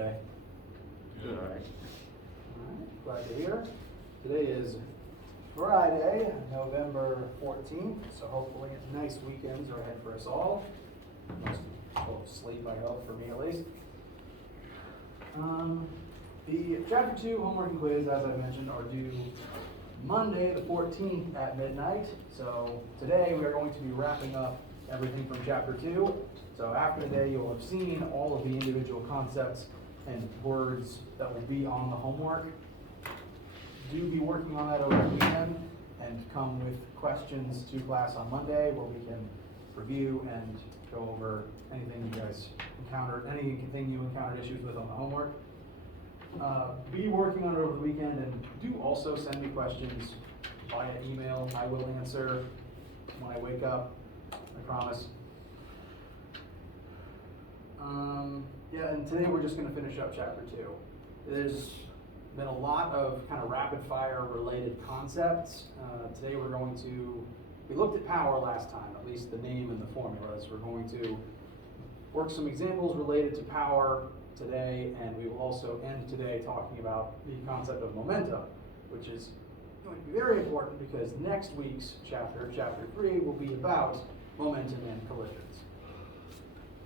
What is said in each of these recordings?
today? Good. All right, glad to hear. Today is Friday, November 14th, so hopefully nice weekends are ahead for us all. Most full of sleep, I hope, for me at least. The Chapter 2 homework and quiz, as I mentioned, are due Monday the 14th at midnight. So today we are going to be wrapping up everything from Chapter 2. So after today you'll have seen all of the individual concepts and words that will be on the homework. Do be working on that over the weekend and come with questions to class on Monday where we can review and go over anything you guys encountered, anything you encountered issues with on the homework. Be working on it over the weekend, and do also send me questions via email. I will answer when I wake up, I promise. Yeah, and today we're just going to finish up Chapter 2. There's been a lot of kind of rapid fire related concepts. Today we looked at power last time, at least the name and the formulas. We're going to work some examples related to power today, and we will also end today talking about the concept of momentum, which is going to be very important because next week's chapter, Chapter 3, will be about momentum and collisions.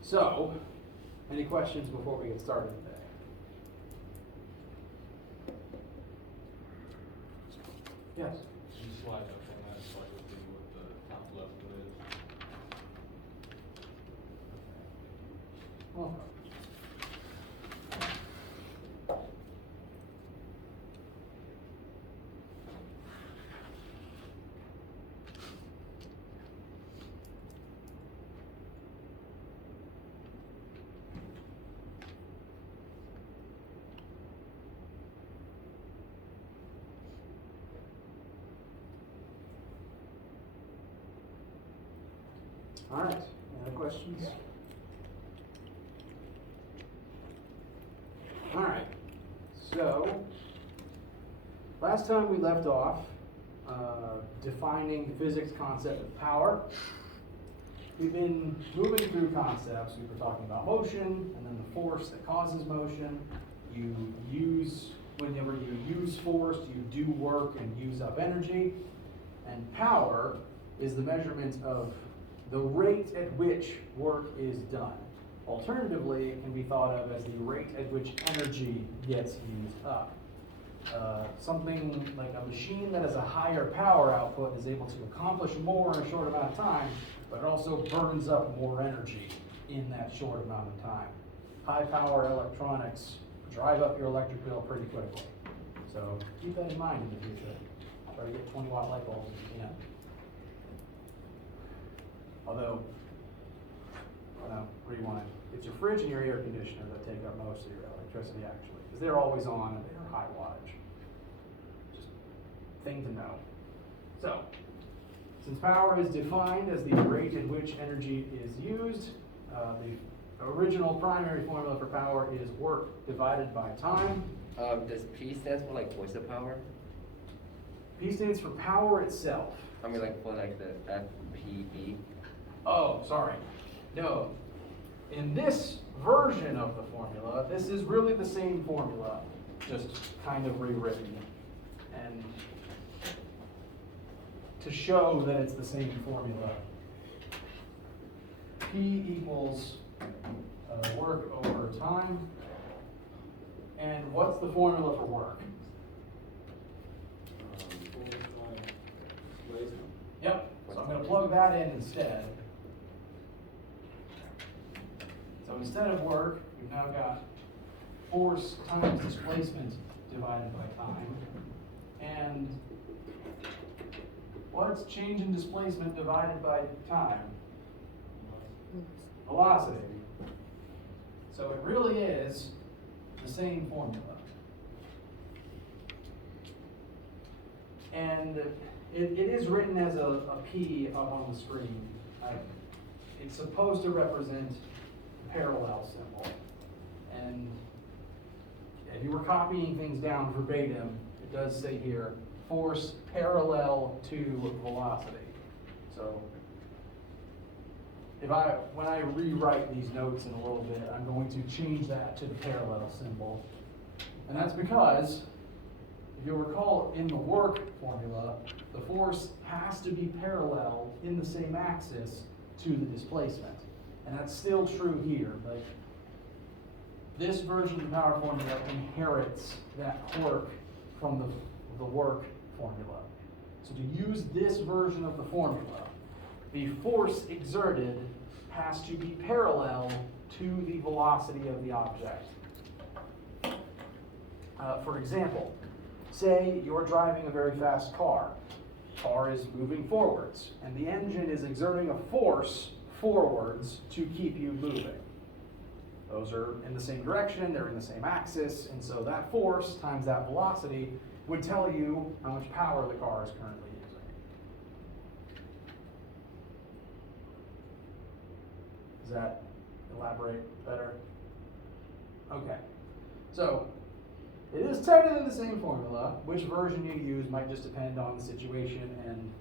So, any questions before we get started today? Yes? Can you slide up on that so I can see what the top left one is? Well, all right, any other questions? All right, so last time we left off defining the physics concept of power. We've been moving through concepts. We were talking about motion and then the force that causes motion. Whenever you use force, you do work and use up energy. And power is the measurement of the rate at which work is done. Alternatively, it can be thought of as the rate at which energy gets used up. Something like a machine that has a higher power output is able to accomplish more in a short amount of time, but it also burns up more energy in that short amount of time. High power electronics drive up your electric bill pretty quickly. So keep that in mind in the future. Try to get 20-watt light bulbs if you can. Although, where you want it, it's your fridge and your air conditioner that take up most of your electricity actually, because they're always on and they're high wattage. Just thing to know. So, since power is defined as the rate at which energy is used, the original primary formula for power is work divided by time. Does P stands for like voice of power? P stands for power itself. I mean like for like the FPV. Oh, sorry. No. In this version of the formula, this is really the same formula, just kind of rewritten. And to show that it's the same formula, P equals work over time. And what's the formula for work? Yep. So I'm going to plug that in instead. So instead of work, we've now got force times displacement divided by time. And what's change in displacement divided by time? Velocity. So it really is the same formula. And it is written as a P up on the screen. It's supposed to represent parallel symbol. And if you were copying things down verbatim, it does say here, force parallel to velocity. So when I rewrite these notes in a little bit, I'm going to change that to the parallel symbol. And that's because, if you'll recall, in the work formula, the force has to be parallel in the same axis to the displacement. And that's still true here. Like, this version of the power formula inherits that quirk from the work formula. So to use this version of the formula, the force exerted has to be parallel to the velocity of the object. For example, say you're driving a very fast car. Car is moving forwards, and the engine is exerting a force forwards to keep you moving. Those are in the same direction, they're in the same axis, and so that force times that velocity would tell you how much power the car is currently using. Does that elaborate better? Okay. So, it is technically the same formula. Which version you use might just depend on the situation and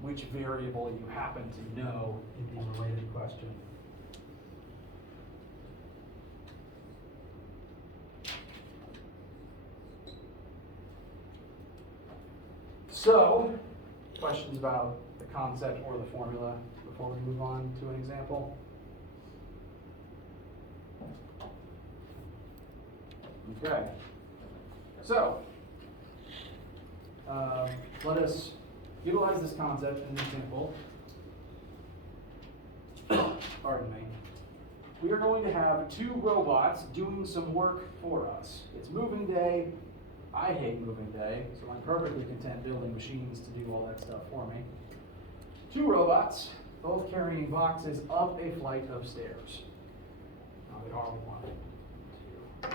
which variable you happen to know in the related question. So, questions about the concept or the formula before we move on to an example? Okay. So, let us utilize this concept in an example. Pardon me. We are going to have two robots doing some work for us. It's moving day. I hate moving day, so I'm perfectly content building machines to do all that stuff for me. Two robots, both carrying boxes up a flight of stairs. Now they are one, two.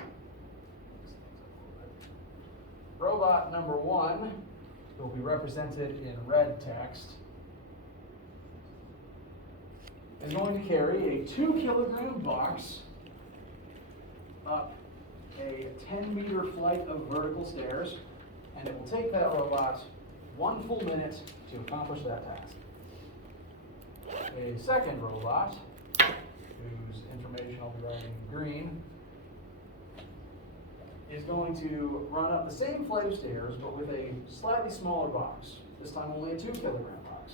Robot number one will be represented in red text. Is going to carry a 2-kilogram box up a 10-meter flight of vertical stairs, and it will take that robot 1 full minute to accomplish that task. A second robot, whose information I'll be writing in green, is going to run up the same flight of stairs, but with a slightly smaller box. This time only a 2-kilogram box.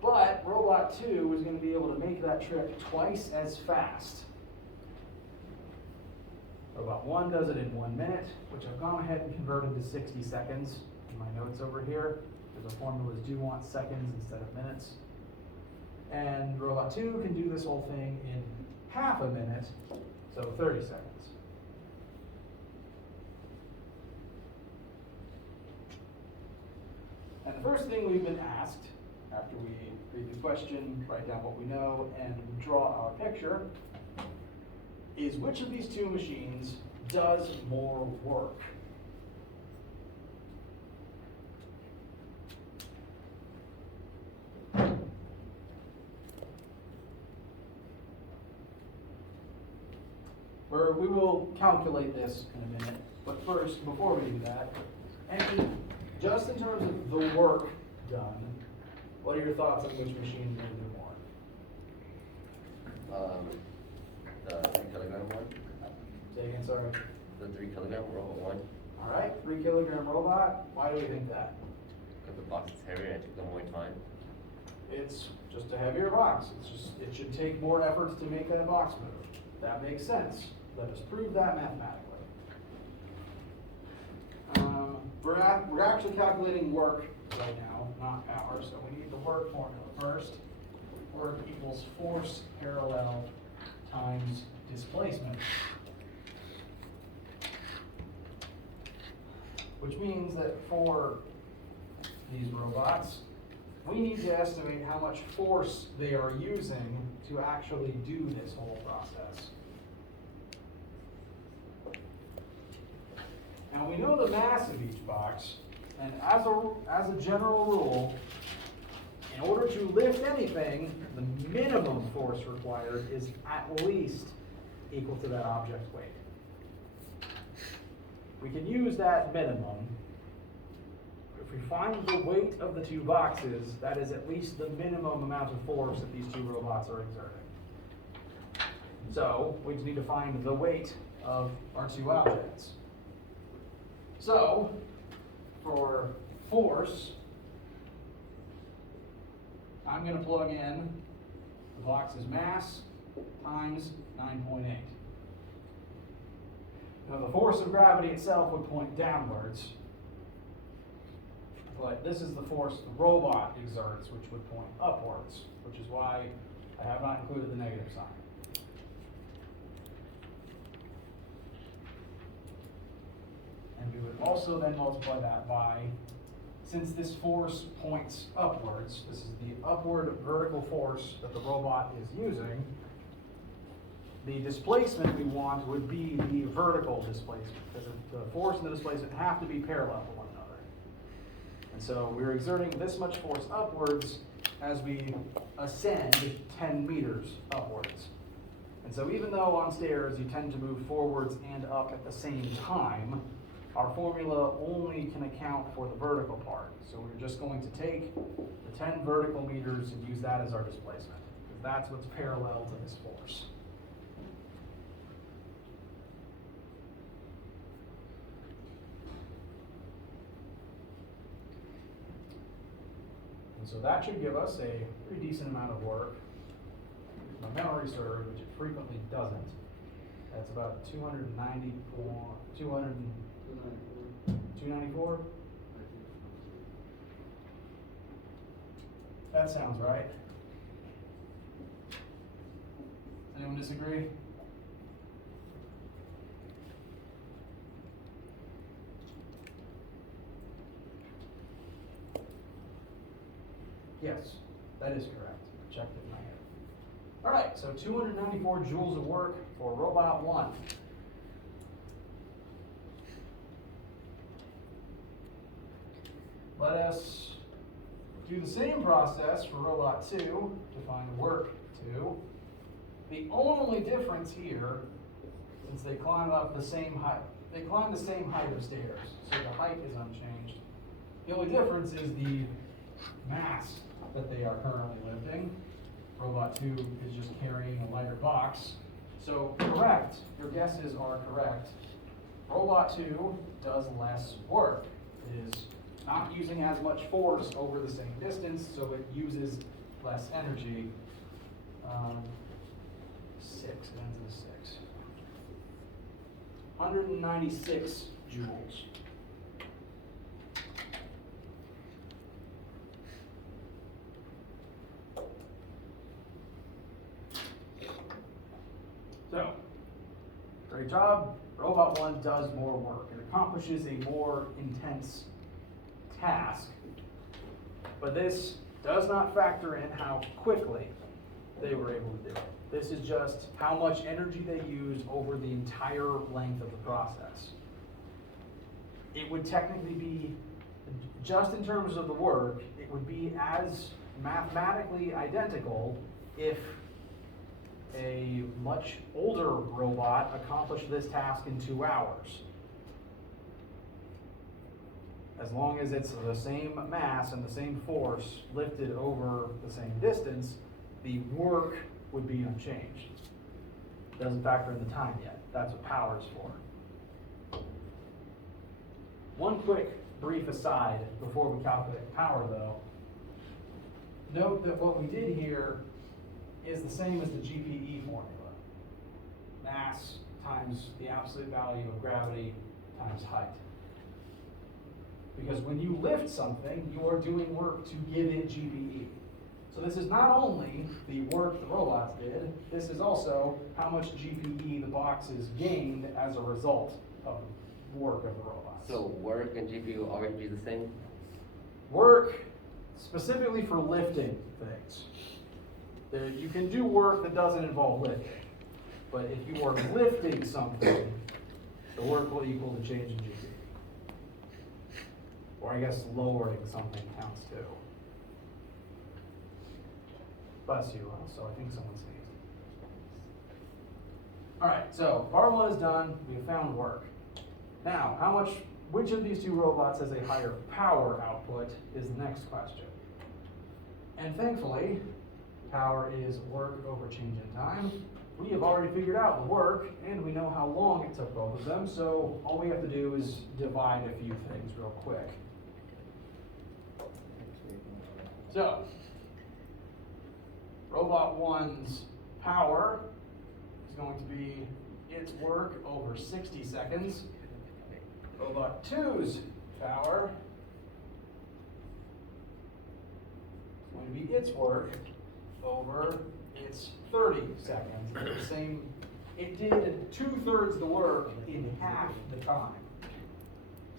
But Robot 2 is going to be able to make that trip twice as fast. Robot 1 does it in 1 minute, which I've gone ahead and converted to 60 seconds in my notes over here, because the formulas do want seconds instead of minutes. And Robot 2 can do this whole thing in half a minute, so 30 seconds. And the first thing we've been asked, after we read the question, write down what we know, and draw our picture, is which of these two machines does more work? We will calculate this in a minute, but first, before we do that, and just in terms of the work done, what are your thoughts on which machine will do more? The 3-kilogram one. Say again, sorry. The 3-kilogram robot one. All right, 3-kilogram robot. Why do we think that? Because the box is heavier and it took them more time. It's just a heavier box. It should take more effort to make that box move. That makes sense. Let us prove that mathematically. We're actually calculating work right now, not power, so we need the work formula first. Work equals force parallel times displacement. Which means that for these robots, we need to estimate how much force they are using to actually do this whole process. Now we know the mass of each box, and as a general rule, in order to lift anything, the minimum force required is at least equal to that object's weight. We can use that minimum if we find the weight of the two boxes, that is at least the minimum amount of force that these two robots are exerting. So we just need to find the weight of our two objects. So for force, I'm going to plug in the box's mass times 9.8. Now the force of gravity itself would point downwards, but this is the force the robot exerts, which would point upwards, which is why I have not included the negative sign. And we would also then multiply that by, since this force points upwards, this is the upward vertical force that the robot is using, the displacement we want would be the vertical displacement, because the force and the displacement have to be parallel to one another. And so we're exerting this much force upwards as we ascend 10 meters upwards. And so even though on stairs you tend to move forwards and up at the same time, our formula only can account for the vertical part. So we're just going to take the 10 vertical meters and use that as our displacement, because that's what's parallel to this force. And so that should give us a pretty decent amount of work. If my memory serves, which it frequently doesn't. That's about 294? That sounds right. Anyone disagree? Yes, that is correct. I checked it in my head. All right, so 294 joules of work for robot 1. Let us do the same process for robot 2 to find work 2. The only difference here, since they climb up the same height, they climb the same height of stairs, so the height is unchanged. The only difference is the mass that they are currently lifting. Robot 2 is just carrying a lighter box. So correct, your guesses are correct. Robot 2 does less work. It is not using as much force over the same distance, so it uses less energy. 6, it ends in a 6. 196 joules. So, great job. Robot 1 does more work. It accomplishes a more intense task, but this does not factor in how quickly they were able to do it. This is just how much energy they used over the entire length of the process. It would technically be, just in terms of the work, it would be as mathematically identical if a much older robot accomplished this task in 2 hours. As long as it's the same mass and the same force lifted over the same distance, the work would be unchanged. Doesn't factor in the time yet. That's what power is for. One quick brief aside before we calculate power though. Note that what we did here is the same as the GPE formula. Mass times the absolute value of gravity times height. Because when you lift something, you are doing work to give it GPE. So this is not only the work the robots did, this is also how much GPE the boxes gained as a result of the work of the robots. So work and GPU will always be the same? Work, specifically for lifting things. You can do work that doesn't involve lifting. But if you are lifting something, the work will equal the change in GPE. Or I guess lowering something counts too. Bless you, also. I think someone sneezed. All right, so part 1 is done. We have found work. Now, how much which of these two robots has a higher power output is the next question. And thankfully, power is work over change in time. We have already figured out the work, and we know how long it took both of them, so all we have to do is divide a few things real quick. So, Robot 1's power is going to be its work over 60 seconds. Robot 2's power is going to be its work over its 30 seconds. The same, it did 2/3 the work in half the time.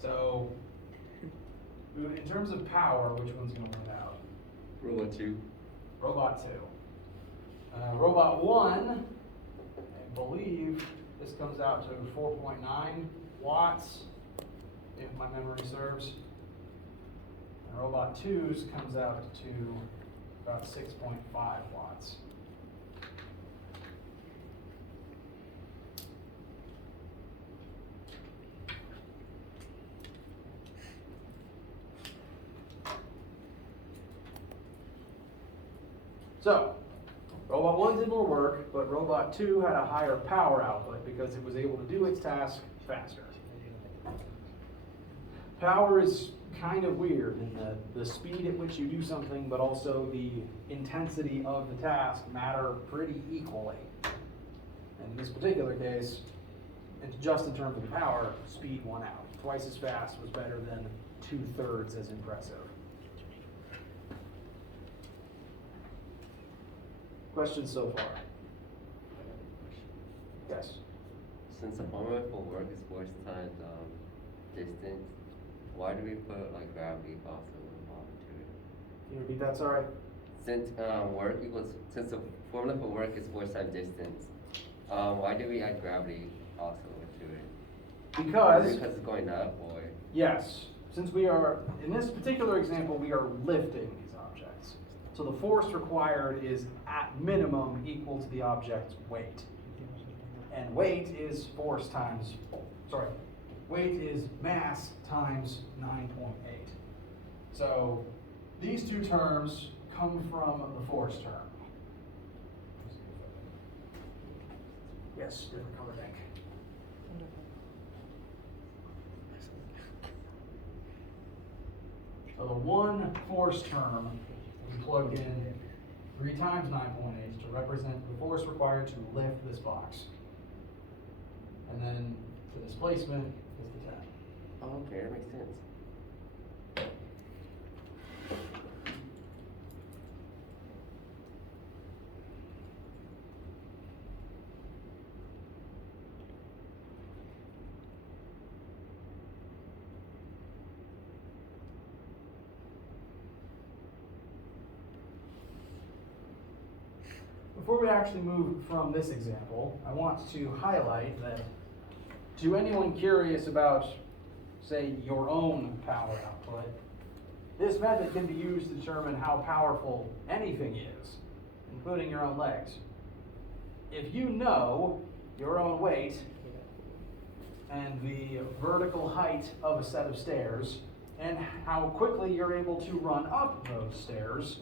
So, in terms of power, which one's going to win out? Robot 2. Robot 2. Robot 1, I believe this comes out to 4.9 watts, if my memory serves. And Robot 2's comes out to about 6.5 watts. So, Robot 1 did more work, but Robot 2 had a higher power output because it was able to do its task faster. Power is kind of weird in the speed at which you do something, but also the intensity of the task matter pretty equally. In this particular case, it's just in terms of the power, speed won out. Twice as fast was better than 2/3 as impressive. Questions so far? Yes. Since the formula for work is force times distance, why do we put like gravity also involved to it? Can you repeat that, sorry? Since since the formula for work is force times distance, why do we add gravity also into it? Because It's going up, or yes, since we are, in this particular example, we are lifting these objects. So the force required is at minimum equal to the object's weight. And weight is weight is mass times 9.8. So these two terms come from the force term. Yes, different color ink. So the one force term we plugged in 3 times 9.8 to represent the force required to lift this box. And then the displacement is the 10. oh, okay, that makes sense. Before we actually move from this example, I want to highlight that to anyone curious about, say, your own power output, this method can be used to determine how powerful anything is, including your own legs. If you know your own weight and the vertical height of a set of stairs and how quickly you're able to run up those stairs,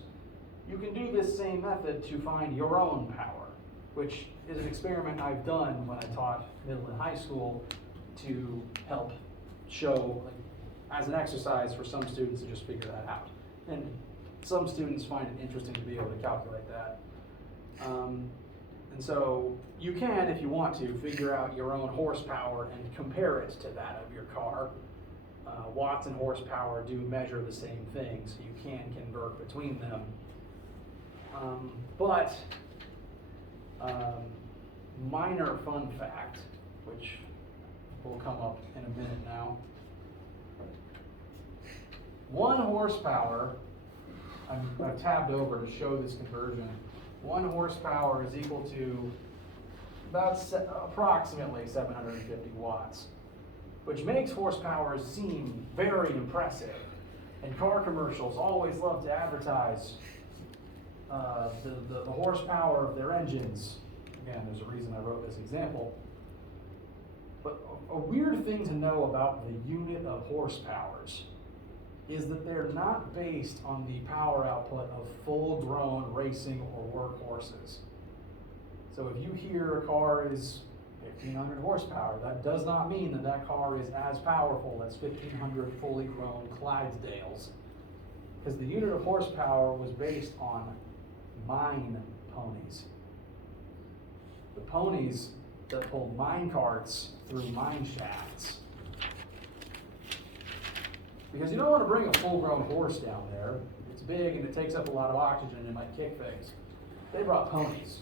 you can do this same method to find your own power, which is an experiment I've done when I taught middle and high school to help show, like, as an exercise for some students to just figure that out. And some students find it interesting to be able to calculate that. And so you can, if you want to, figure out your own horsepower and compare it to that of your car. Watts and horsepower do measure the same thing, so you can convert between them. Minor fun fact, which will come up in a minute now. 1 horsepower, I've tabbed over to show this conversion. 1 horsepower is equal to about approximately 750 watts, which makes horsepower seem very impressive. And car commercials always love to advertise the horsepower of their engines. Again, there's a reason I wrote this example. But a weird thing to know about the unit of horsepowers is that they're not based on the power output of full-grown racing or work horses. So if you hear a car is 1,500 horsepower, that does not mean that that car is as powerful as 1,500 fully grown Clydesdales. Because the unit of horsepower was based on mine ponies. The ponies that pulled mine carts through mine shafts. Because you don't want to bring a full-grown horse down there. It's big and it takes up a lot of oxygen and it might kick things. They brought ponies.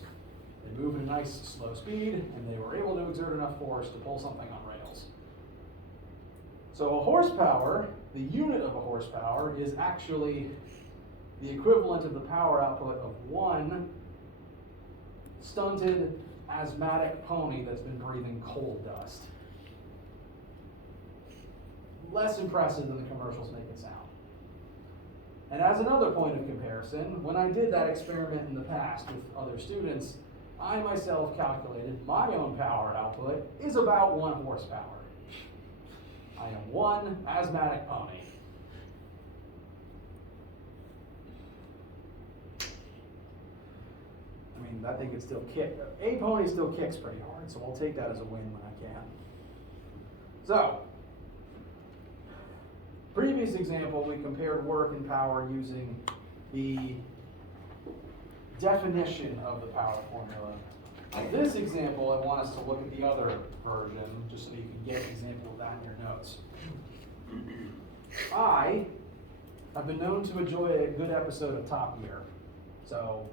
They move at a nice slow speed and they were able to exert enough force to pull something on rails. So a horsepower, the unit of a horsepower, is actually the equivalent of the power output of one stunted asthmatic pony that's been breathing coal dust. Less impressive than the commercials make it sound. And as another point of comparison, when I did that experiment in the past with other students, I myself calculated my own power output is about 1 horsepower. I am one asthmatic pony. I mean, I think it still kicks. A pony still kicks pretty hard, so I'll take that as a win when I can. So, previous example, we compared work and power using the definition of the power formula. In this example, I want us to look at the other version, just so you can get an example of that in your notes. I have been known to enjoy a good episode of Top Gear. So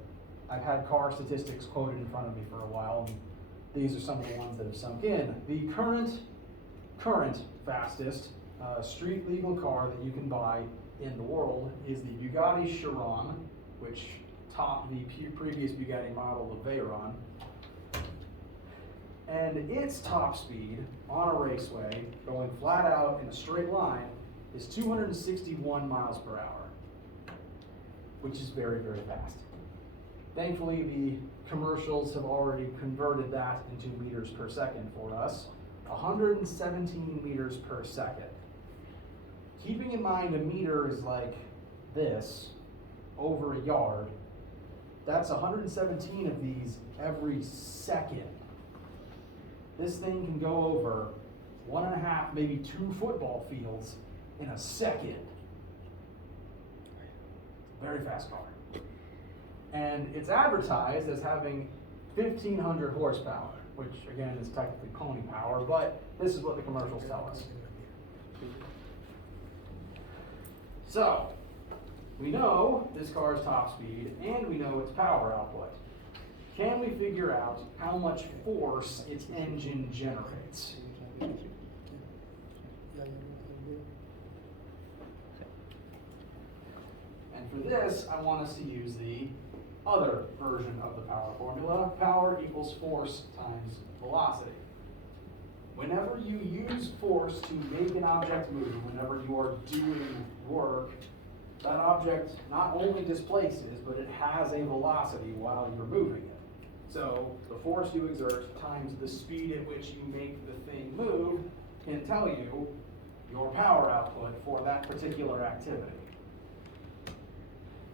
I've had car statistics quoted in front of me for a while, and these are some of the ones that have sunk in. The current fastest street legal car that you can buy in the world is the Bugatti Chiron, which topped the previous Bugatti model, the Veyron. And its top speed on a raceway, going flat out in a straight line, is 261 miles per hour, which is very, very fast. Thankfully, the commercials have already converted that into meters per second for us, 117 meters per second. Keeping in mind a meter is like this, over a yard, that's 117 of these every second. This thing can go over 1.5, maybe 2 football fields in a second. Very fast car. And it's advertised as having 1,500 horsepower, which again is technically pony power, but this is what the commercials tell us. So, we know this car's top speed and we know its power output. Can we figure out how much force its engine generates? And for this, I want us to use the other version of the power formula. Power equals force times velocity. Whenever you use force to make an object move, whenever you are doing work, that object not only displaces, but it has a velocity while you're moving it. So the force you exert times the speed at which you make the thing move can tell you your power output for that particular activity.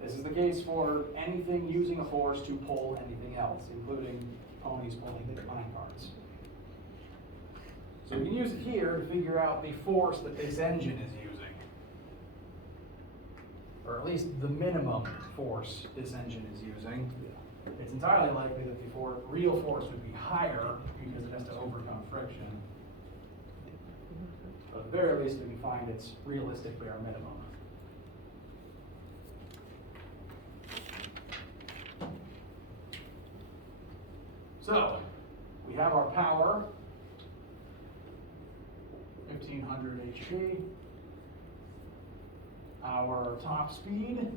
This is the case for anything using a force to pull anything else, including ponies pulling the mine carts. So we can use it here to figure out the force that this engine is using. Or at least the minimum force this engine is using. It's entirely likely that the real force would be higher because it has to overcome friction. But at the very least, we can find its realistic bare minimum. So, we have our power, 1,500 HP. Our top speed,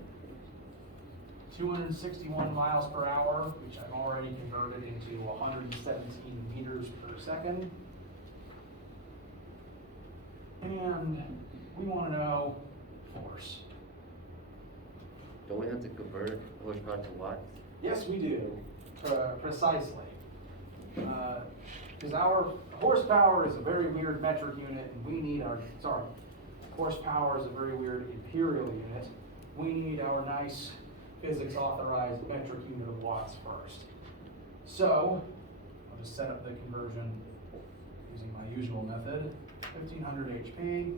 261 miles per hour, which I've already converted into 117 meters per second. And we want to know force. Don't we have to convert horsepower to watts? Yes, we do, precisely. because our horsepower is a very weird metric unit, and we need horsepower is a very weird imperial unit. We need our nice physics authorized metric unit of watts first. So, I'll just set up the conversion using my usual method, 1500 HP.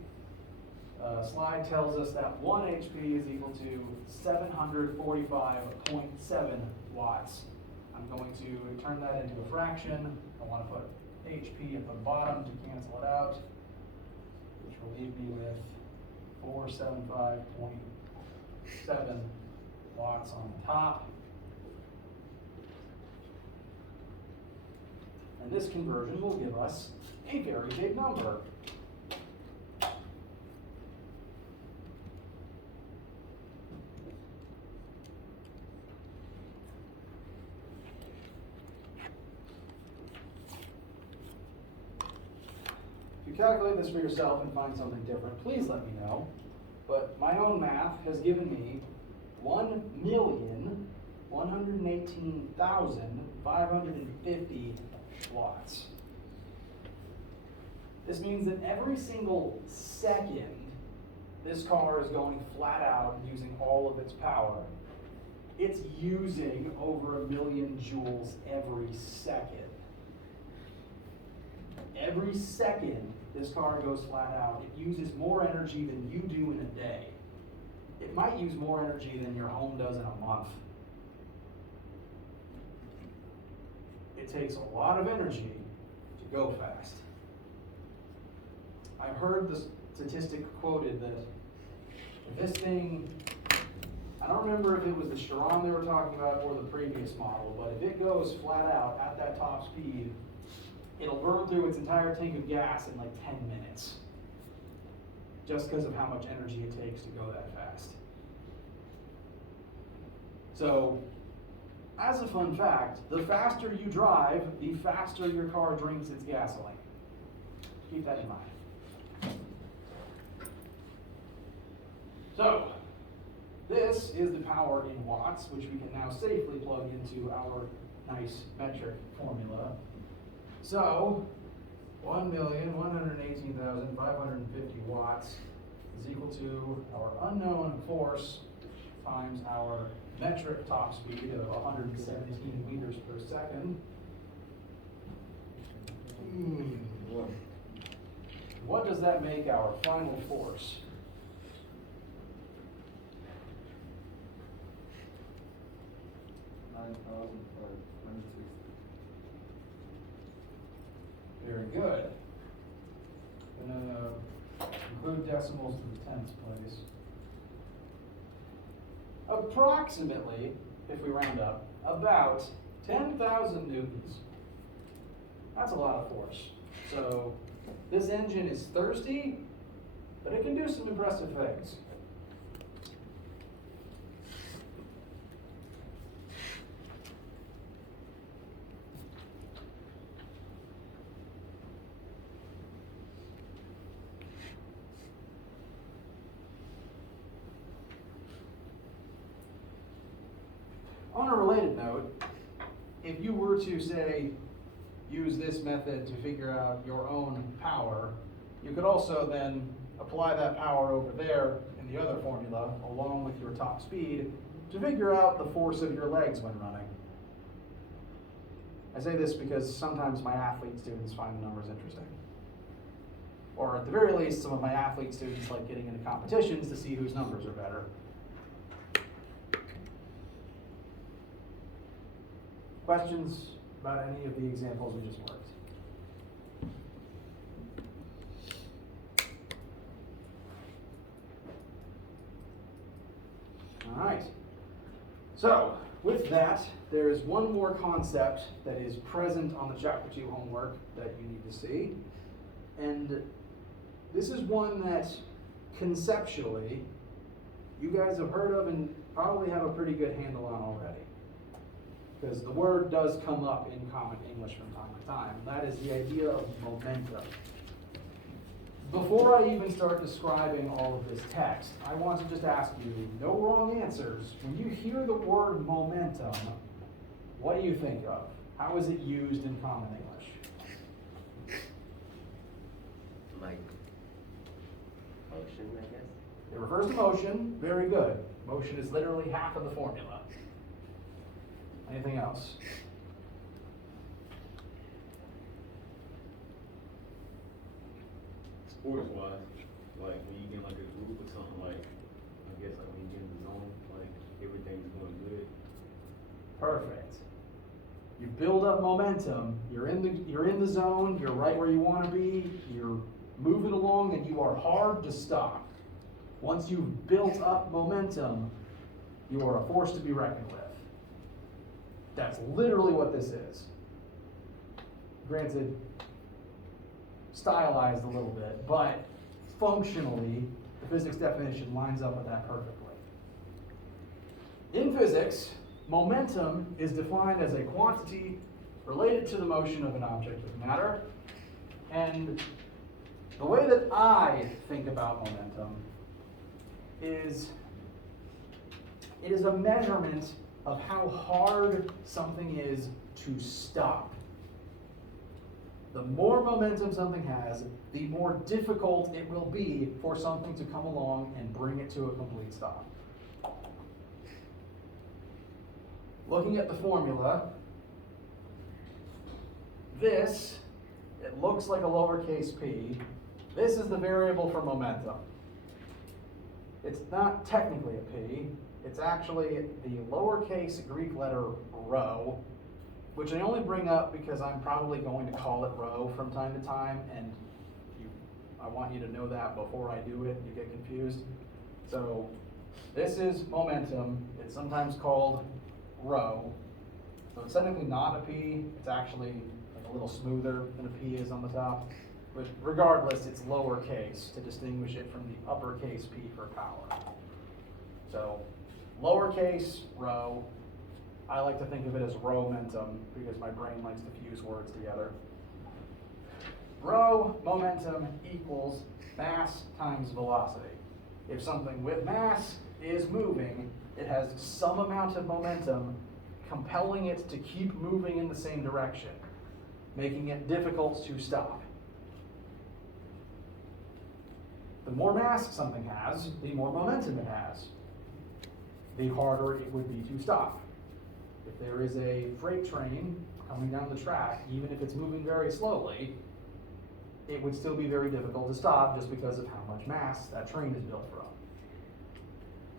Slide tells us that 1 HP is equal to 745.7 watts. I'm going to turn that into a fraction. I want to put HP at the bottom to cancel it out, which will leave me with 475.7 watts on the top. And this conversion will give us a very big number. If you calculate this for yourself and find something different, please let me know. But my own math has given me 1,118,550 watts. This means that every single second, this car is going flat out using all of its power. It's using over 1 million joules every second. Every second this car goes flat out, it uses more energy than you do in a day. It might use more energy than your home does in a month. It takes a lot of energy to go fast. I've heard the statistic quoted that if this thing, I don't remember if it was the Chiron they were talking about or the previous model, but if it goes flat out at that top speed, it'll burn through its entire tank of gas in like 10 minutes. Just because of how much energy it takes to go that fast. So, as a fun fact, the faster you drive, the faster your car drinks its gasoline. Keep that in mind. So, this is the power in watts, which we can now safely plug into our nice metric formula. So, 1,118,550 watts is equal to our unknown force times our metric top speed of 117 meters per second. What does that make our final force? Very good. I'm going to include decimals to the tenths place. Approximately, if we round up, about 10,000 newtons. That's a lot of force. So this engine is thirsty, but it can do some impressive things. On a related note, if you were to, say, use this method to figure out your own power, you could also then apply that power over there in the other formula, along with your top speed, to figure out the force of your legs when running. I say this because sometimes my athlete students find the numbers interesting. Or at the very least, some of my athlete students like getting into competitions to see whose numbers are better. Questions about any of the examples we just worked? All right. So, with that, there is one more concept that is present on the Chapter 2 homework that you need to see. And this is one that, conceptually, you guys have heard of and probably have a pretty good handle on already. Because the word does come up in common English from time to time, and that is the idea of momentum. Before I even start describing all of this text, I want to just ask you, no wrong answers. When you hear the word momentum, what do you think of? How is it used in common English? like motion, I guess. It refers to motion. Very good. Motion is literally half of the formula. Anything else? Sports wise, like when you get in like a group or something, like I guess like when you get in the zone, like everything's going good. Perfect. You build up momentum. You're in the zone. You're right where you want to be. You're moving along, and you are hard to stop. Once you've built up momentum, you are a force to be reckoned with. That's literally what this is. Granted, stylized a little bit, but functionally, the physics definition lines up with that perfectly. In physics, momentum is defined as a quantity related to the motion of an object of matter. And the way that I think about momentum is it is a measurement of how hard something is to stop. The more momentum something has, the more difficult it will be for something to come along and bring it to a complete stop. Looking at the formula, this, it looks like a lowercase p. This is the variable for momentum. It's not technically a p. It's actually the lowercase Greek letter rho, which I only bring up because I'm probably going to call it rho from time to time, and I want you to know that before I do it, you get confused. So this is momentum. It's sometimes called rho. So it's technically not a p. It's actually like a little smoother than a p is on the top. But regardless, it's lowercase to distinguish it from the uppercase p for power. So lowercase rho. I like to think of it as rho-mentum because my brain likes to fuse words together. Rho momentum equals mass times velocity. If something with mass is moving, it has some amount of momentum compelling it to keep moving in the same direction, making it difficult to stop. The more mass something has, the more momentum it has, the harder it would be to stop. If there is a freight train coming down the track, even if it's moving very slowly, it would still be very difficult to stop just because of how much mass that train is built from.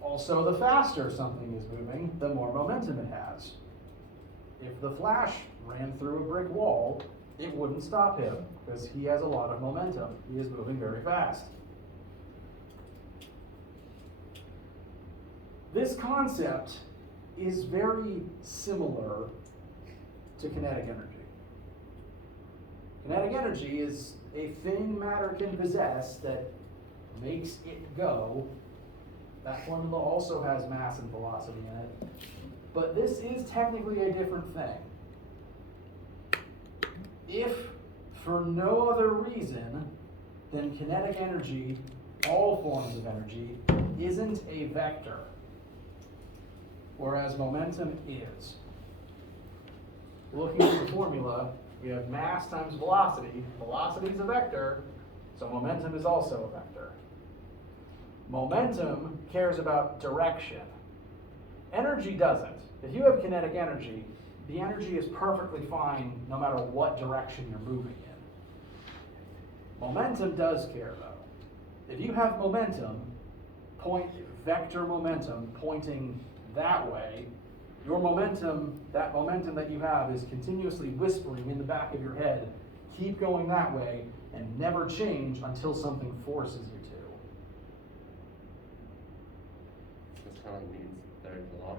Also, the faster something is moving, the more momentum it has. If the Flash ran through a brick wall, it wouldn't stop him because he has a lot of momentum. He is moving very fast. This concept is very similar to kinetic energy. Kinetic energy is a thing matter can possess that makes it go. That formula also has mass and velocity in it. But this is technically a different thing. If for no other reason than kinetic energy, all forms of energy, isn't a vector, whereas momentum is. Looking at the formula, we have mass times velocity. Velocity is a vector, so momentum is also a vector. Momentum cares about direction. Energy doesn't. If you have kinetic energy, the energy is perfectly fine no matter what direction you're moving in. Momentum does care though. If you have momentum, vector momentum pointing that way, your momentum, that momentum that you have is continuously whispering in the back of your head, keep going that way and never change until something forces you to. It's kind of like Newton's third law.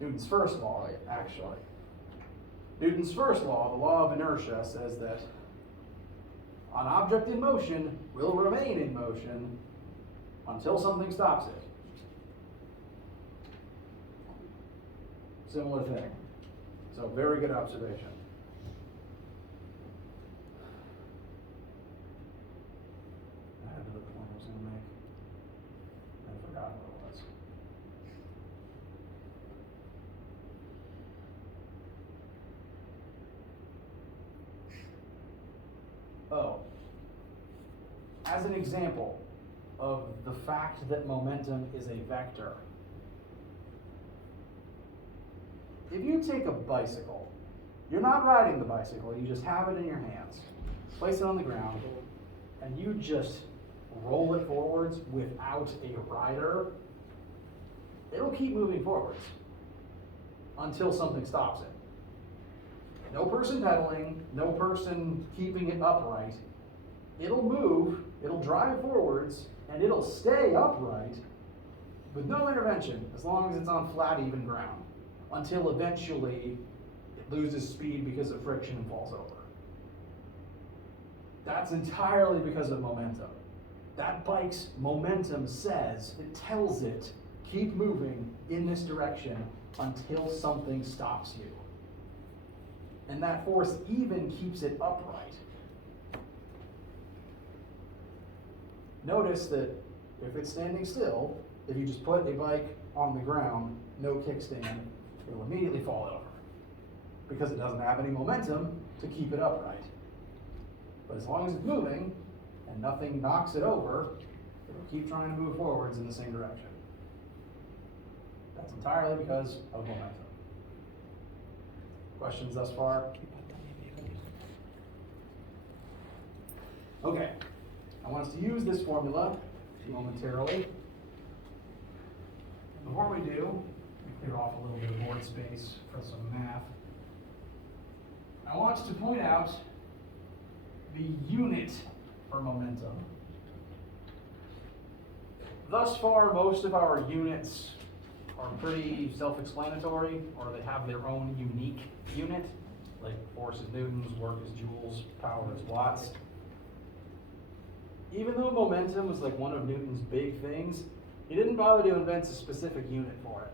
Newton's first law, actually. Newton's first law, the law of inertia, says that an object in motion will remain in motion until something stops it. Similar thing. So very good observation. I had another point I was going to make. I forgot what it was. Oh. as an example of the fact that momentum is a vector, if you take a bicycle, you're not riding the bicycle, you just have it in your hands, place it on the ground, and you just roll it forwards without a rider, it'll keep moving forwards until something stops it. No person pedaling, no person keeping it upright. It'll move, it'll drive forwards, and it'll stay upright with no intervention as long as it's on flat, even ground, until eventually it loses speed because of friction and falls over. That's entirely because of momentum. That bike's momentum says, it tells it, keep moving in this direction until something stops you. And that force even keeps it upright. Notice that if it's standing still, if you just put a bike on the ground, no kickstand, it'll immediately fall over because it doesn't have any momentum to keep it upright. But as long as it's moving and nothing knocks it over, it'll keep trying to move forwards in the same direction. That's entirely because of momentum. Questions thus far? Okay, I want us to use this formula momentarily. Before we do, let me clear off a little bit of board space for some math. I want to point out the unit for momentum. Thus far, most of our units are pretty self-explanatory, or they have their own unique unit, like force is newtons, work is joules, power is watts. Even though momentum was like one of Newton's big things, he didn't bother to invent a specific unit for it.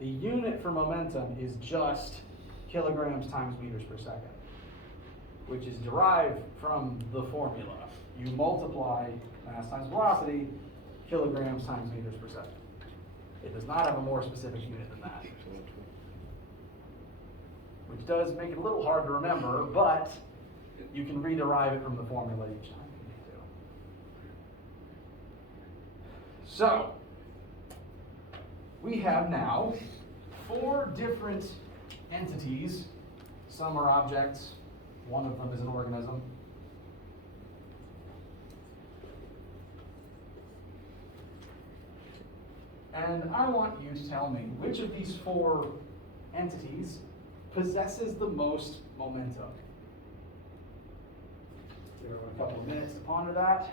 The unit for momentum is just kilograms times meters per second, which is derived from the formula. You multiply mass times velocity, kilograms times meters per second. It does not have a more specific unit than that, which does make it a little hard to remember, but you can rederive it from the formula each time you need to. So, we have now 4 different entities. Some are objects, one of them is an organism. And I want you to tell me which of these 4 entities possesses the most momentum. Give everyone a couple of minutes to ponder that.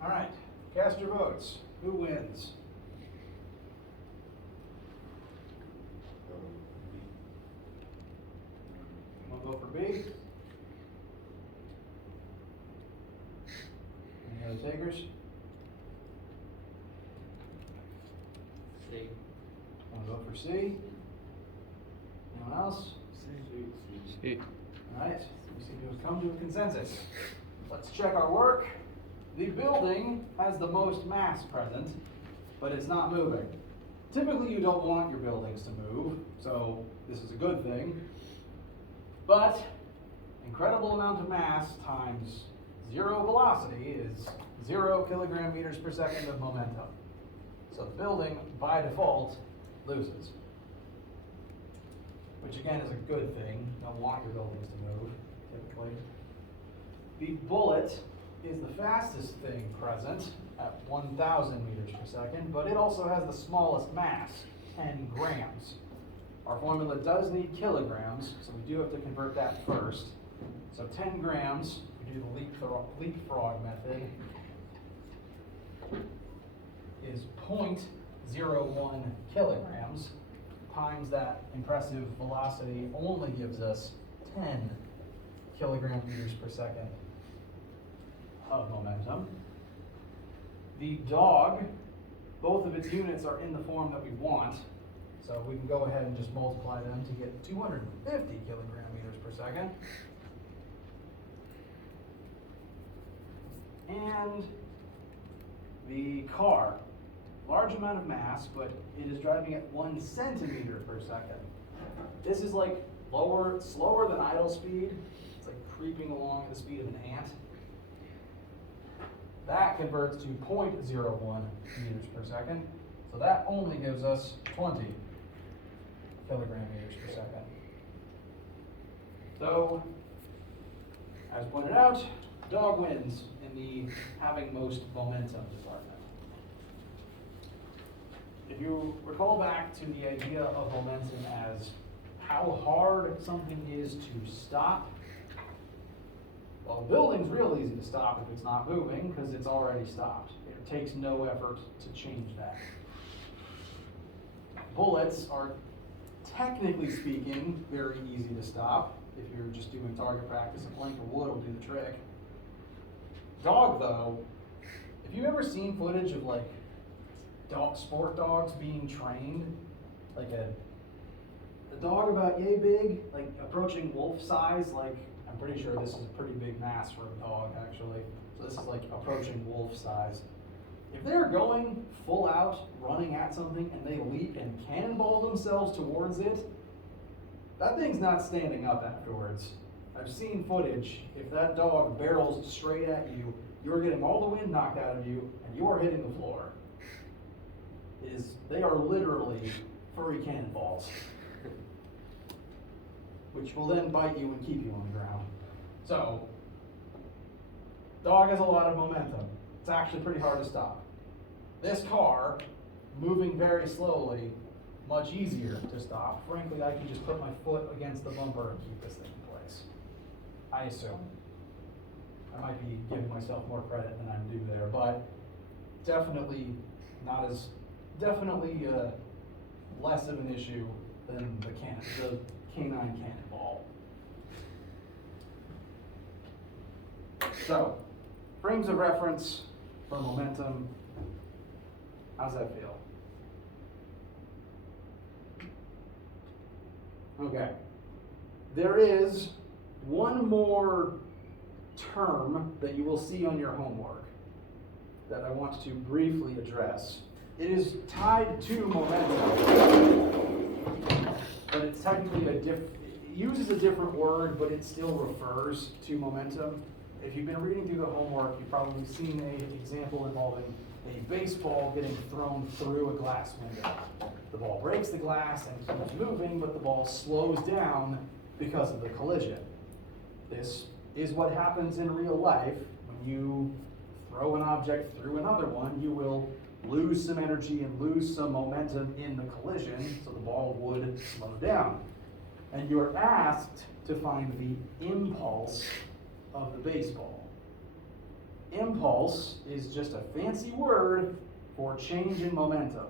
All right, cast your votes. Who wins? One vote for B. Any other takers? C. One vote for C. Anyone else? C. Sí. All right, we seem to have come to a consensus. Let's check our work. The building has the most mass present, but it's not moving. Typically, you don't want your buildings to move, so this is a good thing. But incredible amount of mass times zero velocity is 0 kilogram meters per second of momentum. So the building, by default, loses. Which again is a good thing. You don't want your buildings to move, typically. The bullet is the fastest thing present at 1,000 meters per second, but it also has the smallest mass, 10 grams. Our formula does need kilograms, so we do have to convert that first. So 10 grams, we do the leapfrog method, is 0.01 kilograms times that impressive velocity only gives us 10 kilogram meters per second of momentum. The dog, both of its units are in the form that we want, so we can go ahead and just multiply them to get 250 kilogram meters per second. And the car, large amount of mass, but it is driving at 1 centimeter per second. This is like slower than idle speed. It's like creeping along at the speed of an ant. That converts to 0.01 meters per second. So that only gives us 20 kilogram meters per second. So, as pointed out, dog wins in the having most momentum department. If you recall back to the idea of momentum as how hard something is to stop, well, a building's real easy to stop if it's not moving because it's already stopped. It takes no effort to change that. Bullets are, technically speaking, very easy to stop. If you're just doing target practice, a plank of wood will do the trick. Dog, though, if you've ever seen footage of like sport dogs being trained, like a dog about yay big, like approaching wolf size, like I'm pretty sure this is a pretty big mass for a dog actually. So this is like approaching wolf size. If they're going full out, running at something, and they leap and cannonball themselves towards it, that thing's not standing up afterwards. I've seen footage, if that dog barrels straight at you, you're getting all the wind knocked out of you, and you are hitting the floor. They are literally furry cannonballs, which will then bite you and keep you on the ground. So, dog has a lot of momentum. It's actually pretty hard to stop. This car, moving very slowly, much easier to stop. Frankly, I can just put my foot against the bumper and keep this thing in place. I assume. I might be giving myself more credit than I'm due there, but definitely less of an issue than the canine cannonball. So, frames of reference for momentum. How's that feel? Okay. There is one more term that you will see on your homework that I want to briefly address. It is tied to momentum, but it's technically it uses a different word, but it still refers to momentum. If you've been reading through the homework, you've probably seen an example involving a baseball getting thrown through a glass window. The ball breaks the glass and keeps moving, but the ball slows down because of the collision. This is what happens in real life. When you throw an object through another one, you will lose some energy and lose some momentum in the collision, so the ball would slow down. And you're asked to find the impulse of the baseball. Impulse is just a fancy word for change in momentum.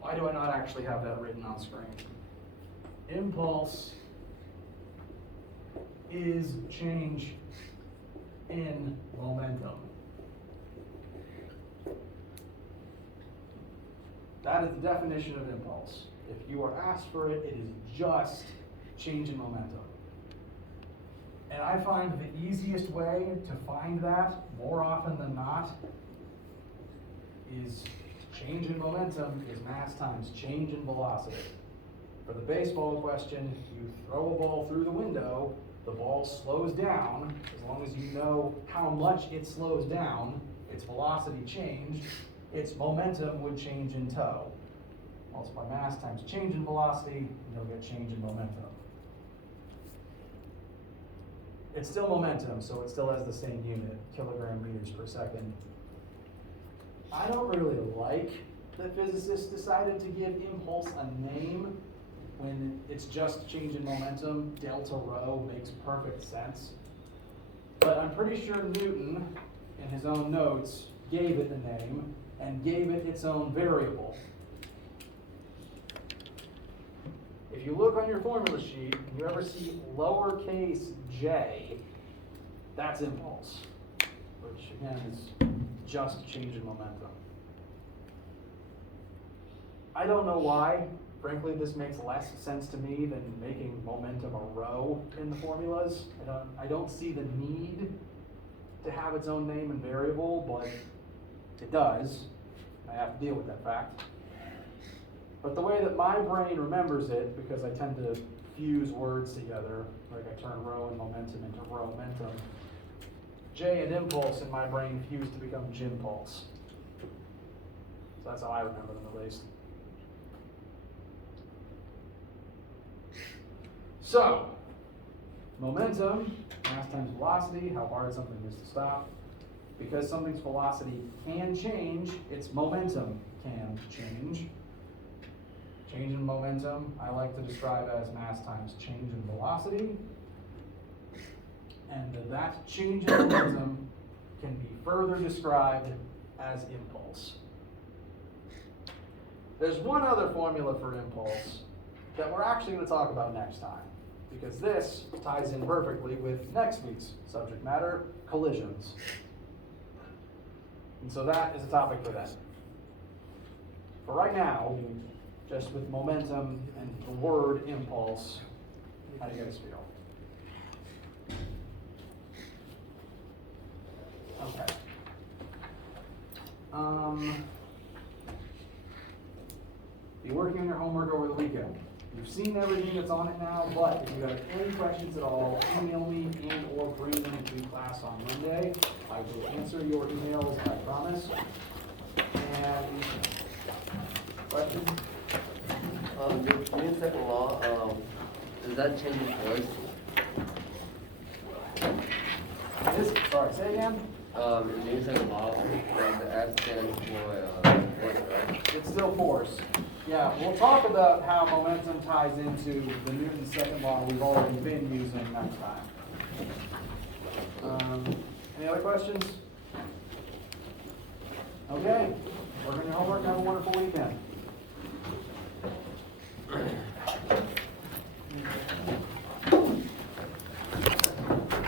Why do I not actually have that written on screen? Impulse is change in momentum. That is the definition of impulse. If you are asked for it, it is just change in momentum. And I find the easiest way to find that, more often than not, is change in momentum is mass times change in velocity. For the baseball question, you throw a ball through the window, the ball slows down. As long as you know how much it slows down, its velocity changed, its momentum would change in tow. Multiply mass times change in velocity, and you'll get change in momentum. It's still momentum, so it still has the same unit, kilogram meters per second. I don't really like that physicists decided to give impulse a name when it's just change in momentum. Delta rho makes perfect sense. But I'm pretty sure Newton, in his own notes, gave it a name and gave it its own variable. If you look on your formula sheet and you ever see lowercase j, that's impulse, which again is just change in momentum. I don't know why. Frankly, this makes less sense to me than making momentum a rho in the formulas. I don't see the need to have its own name and variable, but it does. I have to deal with that fact. But the way that my brain remembers it, because I tend to fuse words together, like I turn rho and momentum into rho-mentum, J and impulse in my brain fuse to become Jimpulse. So that's how I remember them, at least. So, momentum, mass times velocity, how hard something is to stop. Because something's velocity can change, its momentum can change. Change in momentum, I like to describe as mass times change in velocity. And that change in momentum can be further described as impulse. There's one other formula for impulse that we're actually going to talk about next time, because this ties in perfectly with next week's subject matter, collisions. And so that is a topic for then. For right now, just with momentum and the word impulse, how do you guys feel? Okay. Be working on your homework over the weekend. You've seen everything that's on it now, but if you have any questions at all, email me and or bring them to class on Monday. I will answer your emails, I promise. And questions? The Newton's second law, does that change in force? Sorry, say again? Newton's second law, the F stands for force, right? It's still force. Yeah, we'll talk about how momentum ties into the Newton's second law we've already been using next time. Any other questions? Okay, work on your homework, have a wonderful week.